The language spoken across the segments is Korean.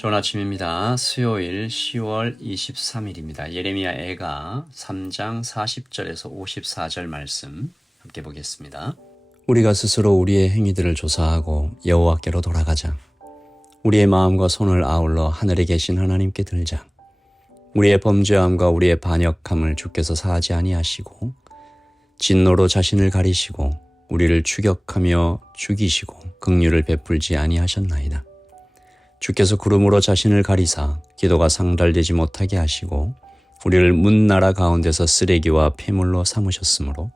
좋은 아침입니다. 수요일 10월 23일입니다. 예레미야 애가 3장 40절에서 54절 말씀 함께 보겠습니다. 우리가 스스로 우리의 행위들을 조사하고 여호와께로 돌아가자. 우리의 마음과 손을 아울러 하늘에 계신 하나님께 들자. 우리의 범죄함과 우리의 반역함을 주께서 사하지 아니하시고 진노로 자신을 가리시고 우리를 추격하며 죽이시고 긍휼을 베풀지 아니하셨나이다. 주께서 구름으로 자신을 가리사 기도가 상달되지 못하게 하시고 우리를 문나라 가운데서 쓰레기와 폐물로 삼으셨으므로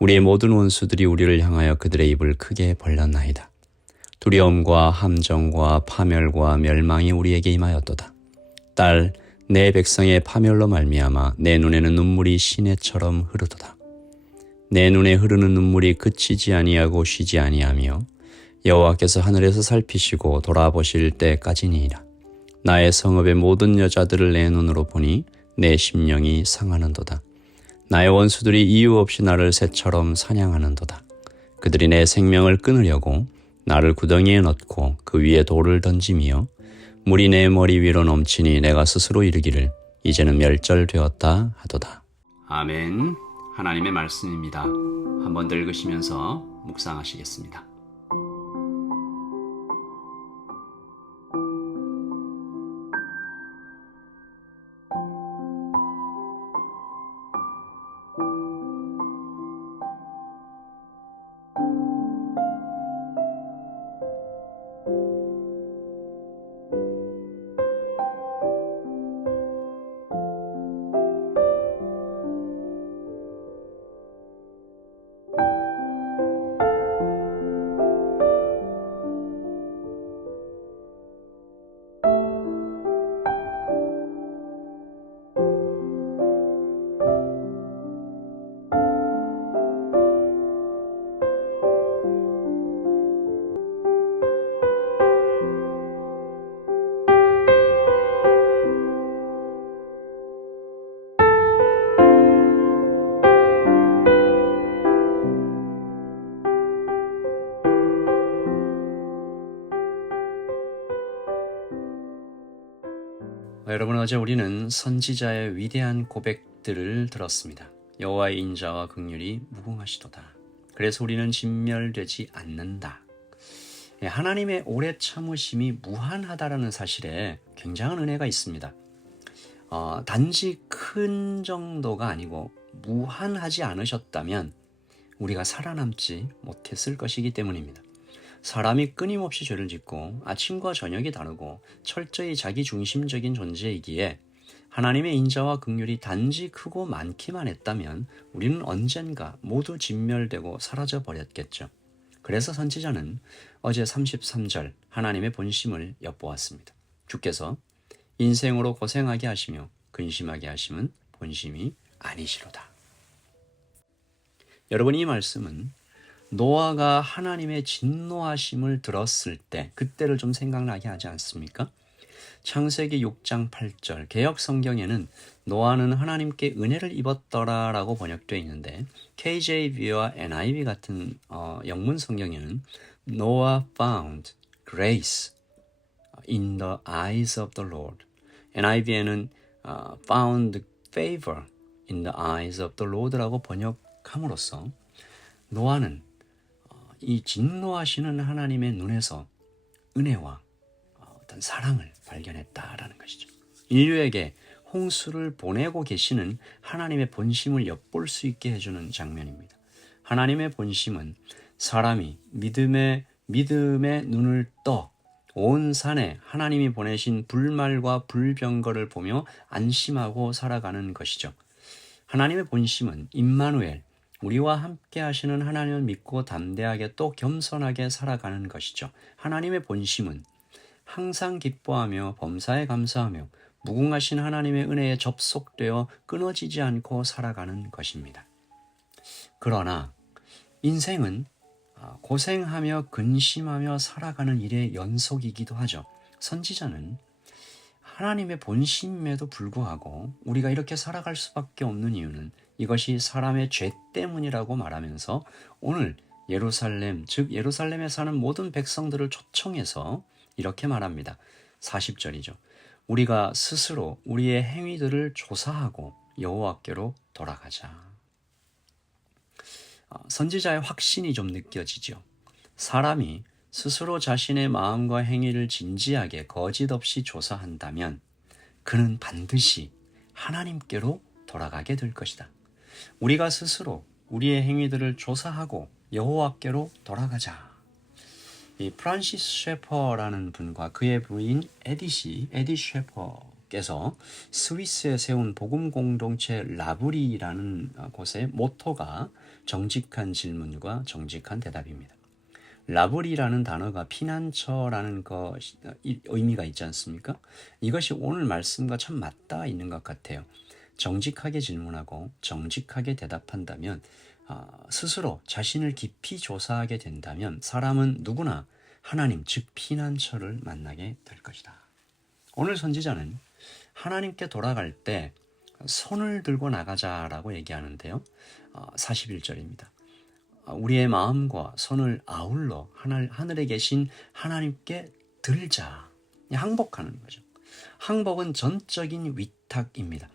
우리의 모든 원수들이 우리를 향하여 그들의 입을 크게 벌렸나이다. 두려움과 함정과 파멸과 멸망이 우리에게 임하였도다. 딸, 내 백성의 파멸로 말미암아 내 눈에는 눈물이 시내처럼 흐르도다. 내 눈에 흐르는 눈물이 그치지 아니하고 쉬지 아니하며 여호와께서 하늘에서 살피시고 돌아보실 때까지니이다. 나의 성읍의 모든 여자들을 내 눈으로 보니 내 심령이 상하는도다. 나의 원수들이 이유 없이 나를 새처럼 사냥하는도다. 그들이 내 생명을 끊으려고 나를 구덩이에 넣고 그 위에 돌을 던지며 물이 내 머리 위로 넘치니 내가 스스로 이르기를 이제는 멸절되었다 하도다. 아멘. 하나님의 말씀입니다. 한번 더 읽으시면서 묵상하시겠습니다. 여러분, 어제 우리는 선지자의 위대한 고백들을 들었습니다. 여호와의 인자와 긍휼이 무궁하시도다. 그래서 우리는 진멸되지 않는다. 하나님의 오래 참으심이 무한하다라는 사실에 굉장한 은혜가 있습니다. 단지 큰 정도가 아니고 무한하지 않으셨다면 우리가 살아남지 못했을 것이기 때문입니다. 사람이 끊임없이 죄를 짓고 아침과 저녁이 다르고 철저히 자기중심적인 존재이기에 하나님의 인자와 긍휼이 단지 크고 많기만 했다면 우리는 언젠가 모두 진멸되고 사라져 버렸겠죠. 그래서 선지자는 어제 33절 하나님의 본심을 엿보았습니다. 주께서 인생으로 고생하게 하시며 근심하게 하심은 본심이 아니시로다. 여러분, 이 말씀은 노아가 하나님의 진노하심을 들었을 때 그때를 좀 생각나게 하지 않습니까? 창세기 6장 8절 개역 성경에는 노아는 하나님께 은혜를 입었더라 라고 번역되어 있는데 KJV와 NIV 같은 영문 성경에는 Noah found grace in the eyes of the Lord, NIV에는 found favor in the eyes of the Lord 라고 번역함으로써 노아는 이 진노하시는 하나님의 눈에서 은혜와 어떤 사랑을 발견했다라는 것이죠. 인류에게 홍수를 보내고 계시는 하나님의 본심을 엿볼 수 있게 해주는 장면입니다. 하나님의 본심은 사람이 믿음의 눈을 떠 온 산에 하나님이 보내신 불말과 불병거를 보며 안심하고 살아가는 것이죠. 하나님의 본심은 임마누엘, 우리와 함께 하시는 하나님을 믿고 담대하게 또 겸손하게 살아가는 것이죠. 하나님의 본심은 항상 기뻐하며 범사에 감사하며 무궁하신 하나님의 은혜에 접속되어 끊어지지 않고 살아가는 것입니다. 그러나 인생은 고생하며 근심하며 살아가는 일의 연속이기도 하죠. 선지자는 하나님의 본심임에도 불구하고 우리가 이렇게 살아갈 수밖에 없는 이유는 이것이 사람의 죄 때문이라고 말하면서 오늘 예루살렘, 즉 예루살렘에 사는 모든 백성들을 초청해서 이렇게 말합니다. 40절이죠. 우리가 스스로 우리의 행위들을 조사하고 여호와께로 돌아가자. 선지자의 확신이 좀 느껴지죠. 사람이 스스로 자신의 마음과 행위를 진지하게 거짓 없이 조사한다면 그는 반드시 하나님께로 돌아가게 될 것이다. 우리가 스스로 우리의 행위들을 조사하고 여호와께로 돌아가자. 이 프란시스 셰퍼라는 분과 그의 부인 에디 셰퍼께서 스위스에 세운 복음 공동체 라브리라는 곳의 모토가 정직한 질문과 정직한 대답입니다. 라브리라는 단어가 피난처라는 의미가 있지 않습니까? 이것이 오늘 말씀과 참 맞닿아 있는 것 같아요. 정직하게 질문하고 정직하게 대답한다면 스스로 자신을 깊이 조사하게 된다면 사람은 누구나 하나님 즉 피난처를 만나게 될 것이다. 오늘 선지자는 하나님께 돌아갈 때 손을 들고 나가자라고 얘기하는데요. 41절입니다. 우리의 마음과 손을 아울러 하늘에 계신 하나님께 들자. 항복하는 거죠. 항복은 전적인 위탁입니다.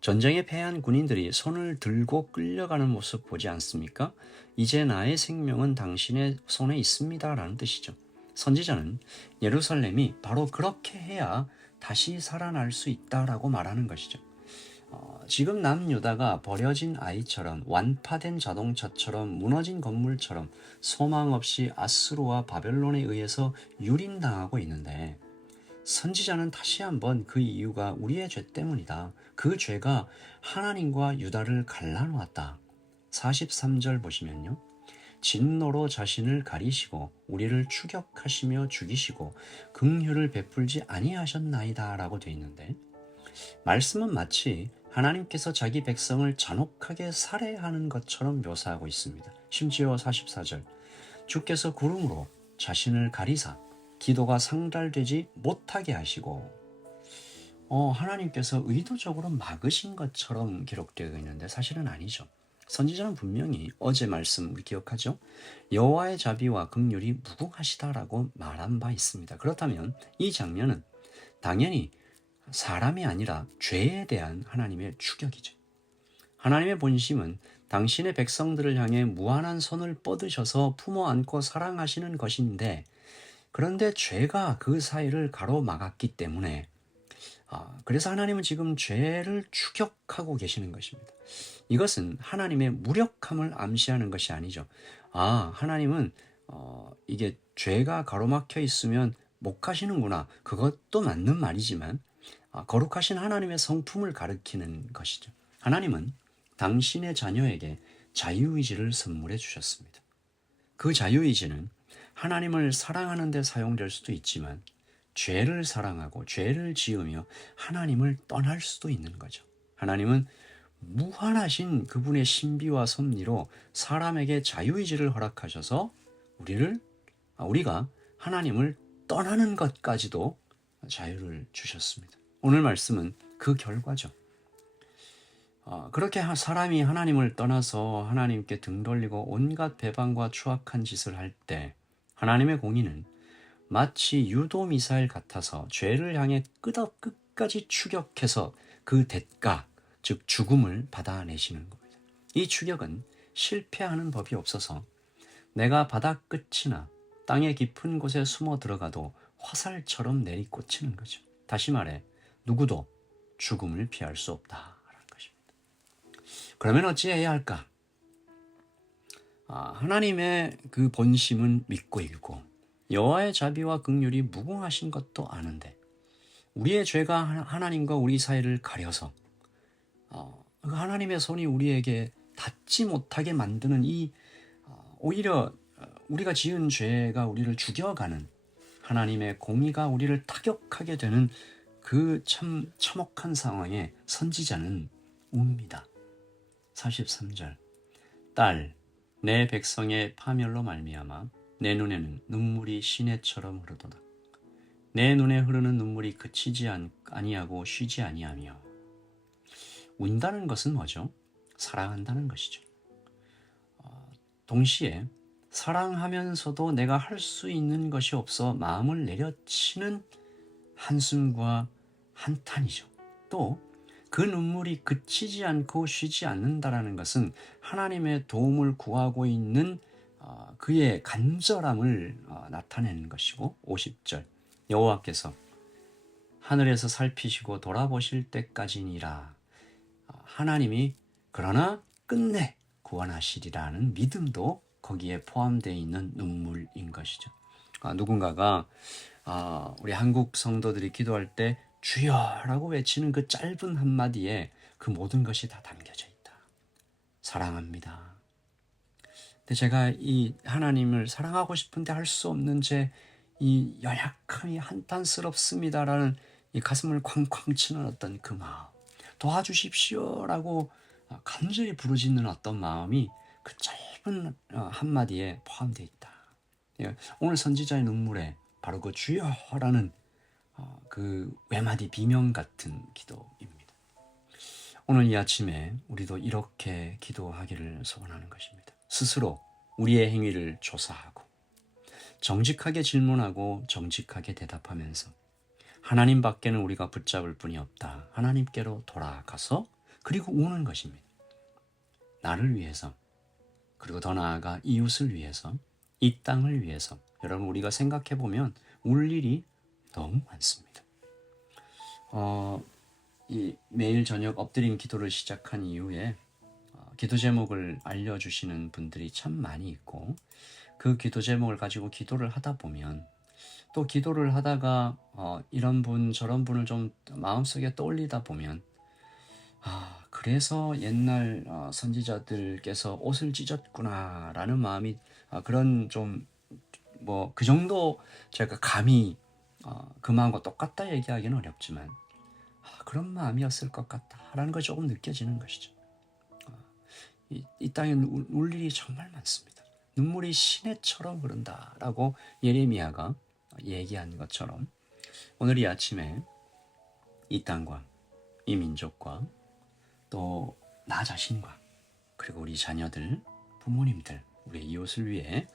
전쟁에 패한 군인들이 손을 들고 끌려가는 모습 보지 않습니까? 이제 나의 생명은 당신의 손에 있습니다 라는 뜻이죠. 선지자는 예루살렘이 바로 그렇게 해야 다시 살아날 수 있다라고 말하는 것이죠. 지금 남유다가 버려진 아이처럼 완파된 자동차처럼 무너진 건물처럼 소망 없이 아수르와 바벨론에 의해서 유린당하고 있는데 선지자는 다시 한번 그 이유가 우리의 죄 때문이다. 그 죄가 하나님과 유다를 갈라놓았다. 43절 보시면요. 진노로 자신을 가리시고 우리를 추격하시며 죽이시고 긍휼을 베풀지 아니하셨나이다 라고 되어 있는데 말씀은 마치 하나님께서 자기 백성을 잔혹하게 살해하는 것처럼 묘사하고 있습니다. 심지어 44절 주께서 구름으로 자신을 가리사 기도가 상달되지 못하게 하시고 하나님께서 의도적으로 막으신 것처럼 기록되어 있는데 사실은 아니죠. 선지자는 분명히 어제 말씀 우리 기억하죠? 여호와의 자비와 긍휼이 무궁하시다라고 말한 바 있습니다. 그렇다면 이 장면은 당연히 사람이 아니라 죄에 대한 하나님의 추격이죠. 하나님의 본심은 당신의 백성들을 향해 무한한 손을 뻗으셔서 품어 안고 사랑하시는 것인데 그런데 죄가 그 사이를 가로막았기 때문에 그래서 하나님은 지금 죄를 추격하고 계시는 것입니다. 이것은 하나님의 무력함을 암시하는 것이 아니죠. 하나님은 이게 죄가 가로막혀 있으면 못 가시는구나. 그것도 맞는 말이지만 거룩하신 하나님의 성품을 가리키는 것이죠. 하나님은 당신의 자녀에게 자유의지를 선물해 주셨습니다. 그 자유의지는 하나님을 사랑하는 데 사용될 수도 있지만 죄를 사랑하고 죄를 지으며 하나님을 떠날 수도 있는 거죠. 하나님은 무한하신 그분의 신비와 섭리로 사람에게 자유의지를 허락하셔서 우리가 하나님을 떠나는 것까지도 자유를 주셨습니다. 오늘 말씀은 그 결과죠. 그렇게 사람이 하나님을 떠나서 하나님께 등 돌리고 온갖 배반과 추악한 짓을 할 때 하나님의 공의는 마치 유도미사일 같아서 죄를 향해 끝까지 추격해서 그 대가, 즉 죽음을 받아내시는 겁니다. 이 추격은 실패하는 법이 없어서 내가 바다 끝이나 땅의 깊은 곳에 숨어 들어가도 화살처럼 내리꽂히는 거죠. 다시 말해 누구도 죽음을 피할 수 없다라는 것입니다. 그러면 어찌해야 할까? 하나님의 그 본심은 믿고 있고 여호와의 자비와 긍휼이 무궁하신 것도 아는데 우리의 죄가 하나님과 우리 사이를 가려서 하나님의 손이 우리에게 닿지 못하게 만드는 오히려 우리가 지은 죄가 우리를 죽여가는 하나님의 공의가 우리를 타격하게 되는 그 참 참혹한 상황에 선지자는 웁니다. 43절 딸, 내 백성의 파멸로 말미암아 내 눈에는 눈물이 시내처럼 흐르도다. 내 눈에 흐르는 눈물이 그치지 아니하고 쉬지 아니하며. 운다는 것은 뭐죠? 사랑한다는 것이죠. 동시에 사랑하면서도 내가 할 수 있는 것이 없어 마음을 내려치는 한숨과 한탄이죠. 또 그 눈물이 그치지 않고 쉬지 않는다라는 것은 하나님의 도움을 구하고 있는 그의 간절함을 나타내는 것이고, 50절 여호와께서 하늘에서 살피시고 돌아보실 때까지니라. 하나님이 그러나 끝내 구원하시리라는 믿음도 거기에 포함되어 있는 눈물인 것이죠. 누군가가 우리 한국 성도들이 기도할 때 주여라고 외치는 그 짧은 한마디에 그 모든 것이 다 담겨져 있다. 사랑합니다. 근데 제가 이 하나님을 사랑하고 싶은데 할 수 없는 제 이 연약함이 한탄스럽습니다라는 이 가슴을 쾅쾅 치는 어떤 그 마음, 도와주십시오라고 간절히 부르짖는 어떤 마음이 그 짧은 한마디에 포함되어 있다. 오늘 선지자의 눈물에 바로 그 주여라는 그 외마디 비명 같은 기도입니다. 오늘 이 아침에 우리도 이렇게 기도하기를 소원하는 것입니다. 스스로 우리의 행위를 조사하고 정직하게 질문하고 정직하게 대답하면서 하나님 밖에는 우리가 붙잡을 분이 없다. 하나님께로 돌아가서 그리고 우는 것입니다. 나를 위해서, 그리고 더 나아가 이웃을 위해서, 이 땅을 위해서. 여러분, 우리가 생각해 보면 울 일이 너무 많습니다. 이 매일 저녁 엎드림 기도를 시작한 이후에 기도 제목을 알려주시는 분들이 참 많이 있고, 그 기도 제목을 가지고 기도를 하다 보면 또 기도를 하다가 이런 분 저런 분을 좀 마음속에 떠올리다 보면 그래서 옛날 선지자들께서 옷을 찢었구나 라는 마음이 그런 좀 뭐 그 정도 제가 감히 그 마음과 똑같다 얘기하기는 어렵지만 그런 마음이었을 것 같다라는 것이 조금 느껴지는 것이죠. 이 땅에 울 일이 정말 많습니다. 눈물이 시내처럼 흐른다라고 예레미야가 얘기한 것처럼 오늘 이 아침에 이 땅과 이 민족과 또 나 자신과 그리고 우리 자녀들, 부모님들, 우리 이웃을 위해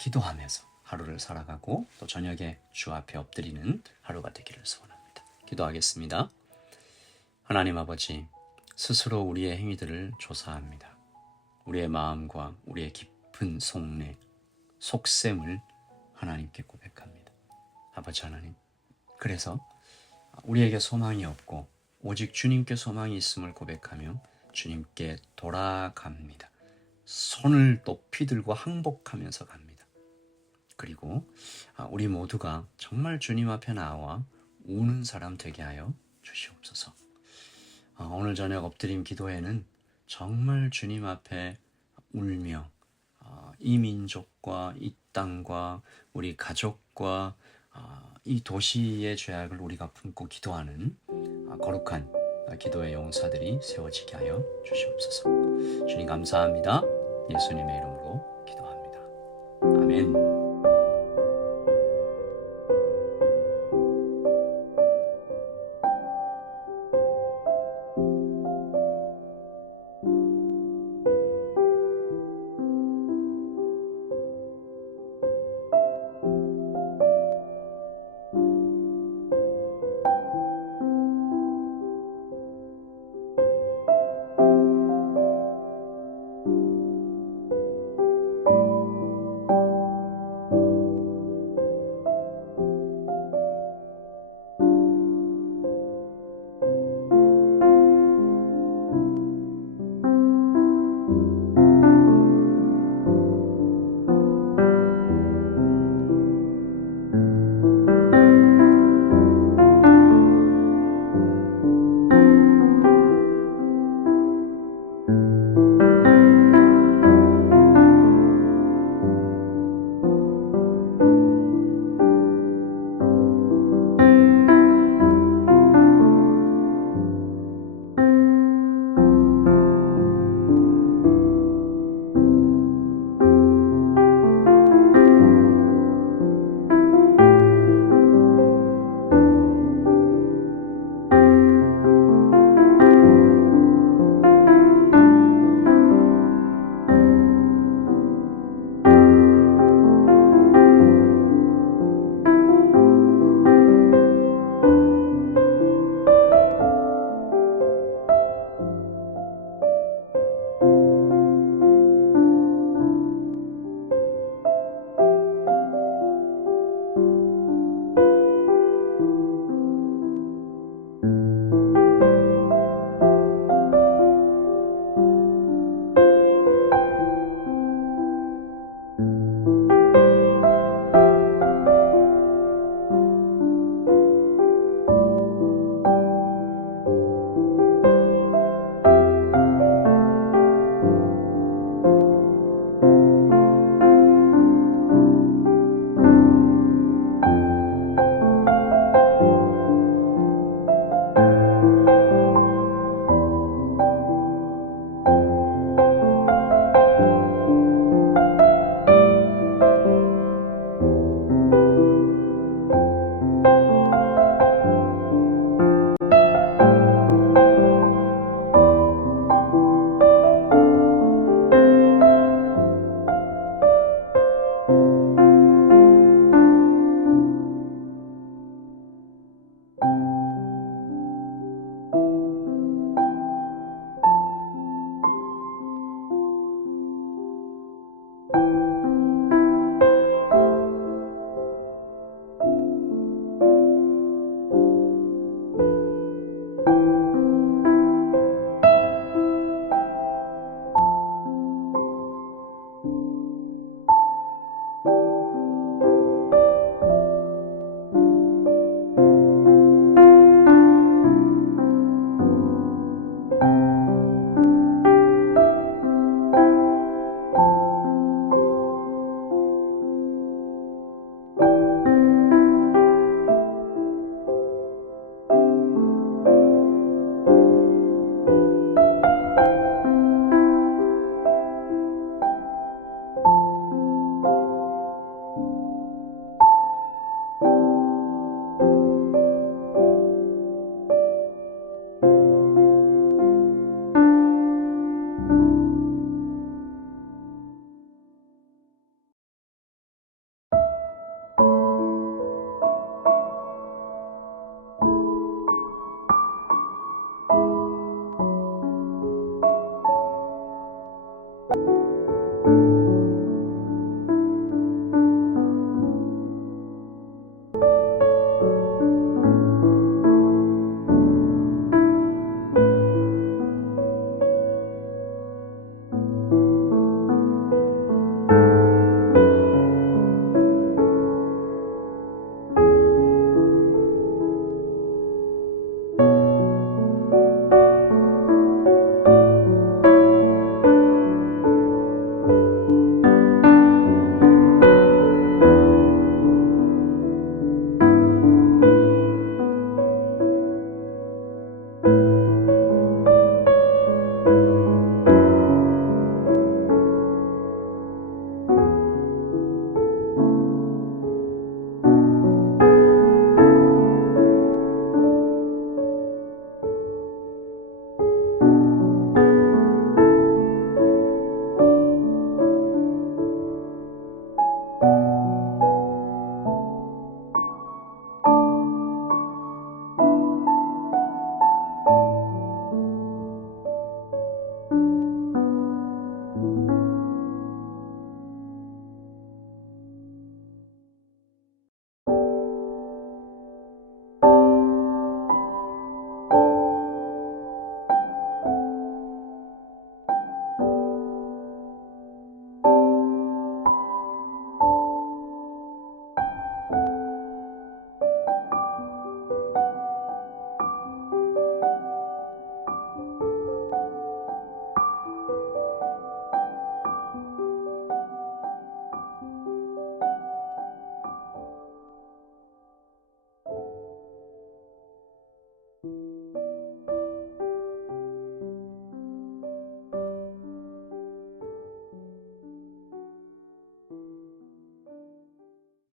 기도하면서 하루를 살아가고 또 저녁에 주 앞에 엎드리는 하루가 되기를 소원합니다. 기도하겠습니다. 하나님 아버지, 스스로 우리의 행위들을 조사합니다. 우리의 마음과 우리의 깊은 속내, 속셈을 하나님께 고백합니다. 아버지 하나님, 그래서 우리에게 소망이 없고 오직 주님께 소망이 있음을 고백하며 주님께 돌아갑니다. 손을 높이 들고 항복하면서 갑니다. 그리고 우리 모두가 정말 주님 앞에 나와 우는 사람 되게 하여 주시옵소서. 오늘 저녁 엎드림 기도회는 정말 주님 앞에 울며 이 민족과 이 땅과 우리 가족과 이 도시의 죄악을 우리가 품고 기도하는 거룩한 기도의 용사들이 세워지게 하여 주시옵소서. 주님 감사합니다. 예수님의 이름으로 기도합니다. 아멘.